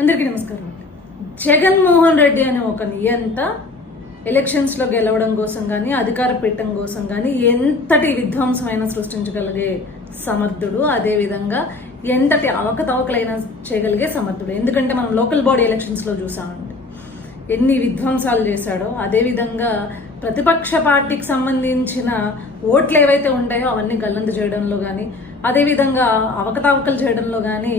అందరికీ నమస్కారం. జగన్మోహన్ రెడ్డి అనే ఒక నియంత ఎలక్షన్స్లో గెలవడం కోసం కానీ అధికార పీఠం కోసం కానీ ఎంతటి విధ్వంసమైన సృష్టించగలిగే సమర్థుడు అదేవిధంగా ఎంతటి అవకతవకలైనా చేయగలిగే సమర్థుడు. ఎందుకంటే మనం లోకల్ బాడీ ఎలక్షన్స్లో చూసామండి. ఎన్ని విధ్వంసాలు చేశాడో అదేవిధంగా ప్రతిపక్ష పార్టీకి సంబంధించిన ఓట్లు ఏవైతే ఉంటాయో అవన్నీ గల్లంత చేయడంలో కానీ అదేవిధంగా అవకతవకలు చేయడంలో కానీ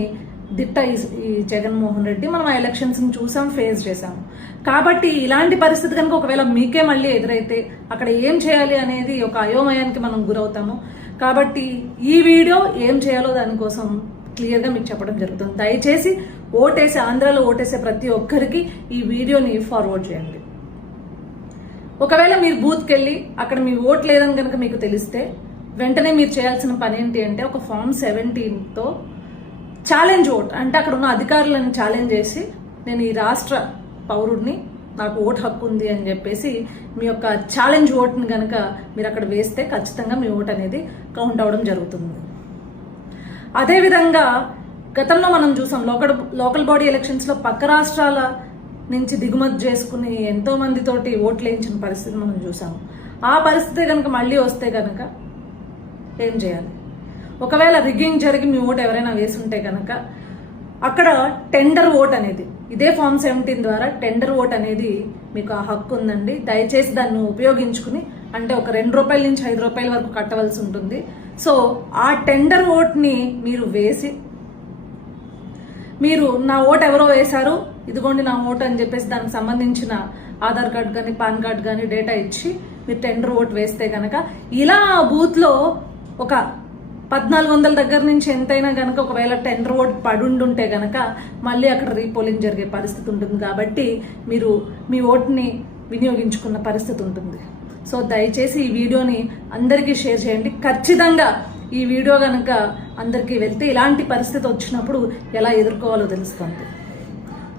దిట్ట ఈ- ఈ జగన్మోహన్ రెడ్డి మనం ఆ ఎలక్షన్స్ని చూసాం ఫేస్ చేసాం. కాబట్టి ఇలాంటి పరిస్థితి కనుక ఒకవేళ మీకే మళ్ళీ ఎదురైతే అక్కడ ఏం చేయాలి అనేది ఒక అయోమయానికి మనం గురవుతాము. కాబట్టి ఈ వీడియో ఏం చేయాలో దానికోసం క్లియర్గా మీకు చెప్పడం జరుగుతుంది. దయచేసి ఓటేసే ఆంధ్రాలో ఓటేసే ప్రతి ఒక్కరికి ఈ వీడియోని ఫార్వర్డ్ చేయండి. ఒకవేళ మీరు బూత్కి వెళ్ళి అక్కడ మీ ఓట్ లేదని కనుక మీకు తెలిస్తే వెంటనే మీరు చేయాల్సిన పని ఏంటి అంటే ఒక ఫామ్ సెవెంటీన్తో ఛాలెంజ్ ఓట్ అంటే అక్కడ ఉన్న అధికారులను ఛాలెంజ్ చేసి నేను ఈ రాష్ట్ర పౌరుడిని నాకు ఓటు హక్కు ఉంది అని చెప్పేసి మీ యొక్క ఛాలెంజ్ ఓట్ని కనుక మీరు అక్కడ వేస్తే ఖచ్చితంగా మీ ఓట్ అనేది కౌంట్ అవడం జరుగుతుంది. అదేవిధంగా గతంలో మనం చూసాం లోకల్ లోకల్ బాడీ ఎలక్షన్స్లో పక్క రాష్ట్రాల నుంచి దిగుమతి చేసుకుని ఎంతో మందితోటి ఓట్లు వేయించిన పరిస్థితి మనం చూసాం. ఆ పరిస్థితి కనుక మళ్ళీ వస్తే కనుక ఏం చేయాలి? ఒకవేళ రిగ్గింగ్ జరిగి మీ ఓటు ఎవరైనా వేసుంటే కనుక అక్కడ టెండర్ ఓట్ అనేది ఇదే ఫామ్ సెవెంటీన్ ద్వారా టెండర్ ఓట్ అనేది మీకు ఆ హక్కు ఉందండి. దయచేసి దాన్ని ఉపయోగించుకుని అంటే ఒక రెండు రూపాయల నుంచి ఐదు రూపాయల వరకు కట్టవలసి ఉంటుంది. సో ఆ టెండర్ ఓట్ని మీరు వేసి మీరు నా ఓట్ ఎవరో వేశారు ఇదిగోండి నా ఓట్ అని చెప్పేసి దానికి సంబంధించిన ఆధార్ కార్డ్ కానీ పాన్ కార్డ్ కానీ డేటా ఇచ్చి మీరు టెండర్ ఓట్ వేస్తే కనుక ఇలా ఆ బూత్లో ఒక పద్నాలుగు వందల దగ్గర నుంచి ఎంతైనా కనుక ఒకవేళ టెన్ ఓట్ పడుండుంటే కనుక మళ్ళీ అక్కడ రీపోలింగ్ జరిగే పరిస్థితి ఉంటుంది కాబట్టి మీరు మీ ఓట్ని వినియోగించుకున్న పరిస్థితి ఉంటుంది. సో దయచేసి ఈ వీడియోని అందరికీ షేర్ చేయండి. ఖచ్చితంగా ఈ వీడియో కనుక అందరికీ వెళ్తే ఇలాంటి పరిస్థితి వచ్చినప్పుడు ఎలా ఎదుర్కోవాలో తెలుస్తుంది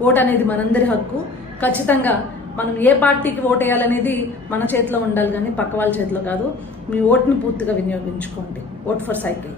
ఓట్ అనేది మనందరి హక్కు. ఖచ్చితంగా మనం ఏ పార్టీకి ఓట్ వేయాలనేది మన చేతిలో ఉండాలి కానీ పక్క వాళ్ళ చేతిలో కాదు. మీ ఓట్ని పూర్తిగా వినియోగించుకోండి. Vote for cycle.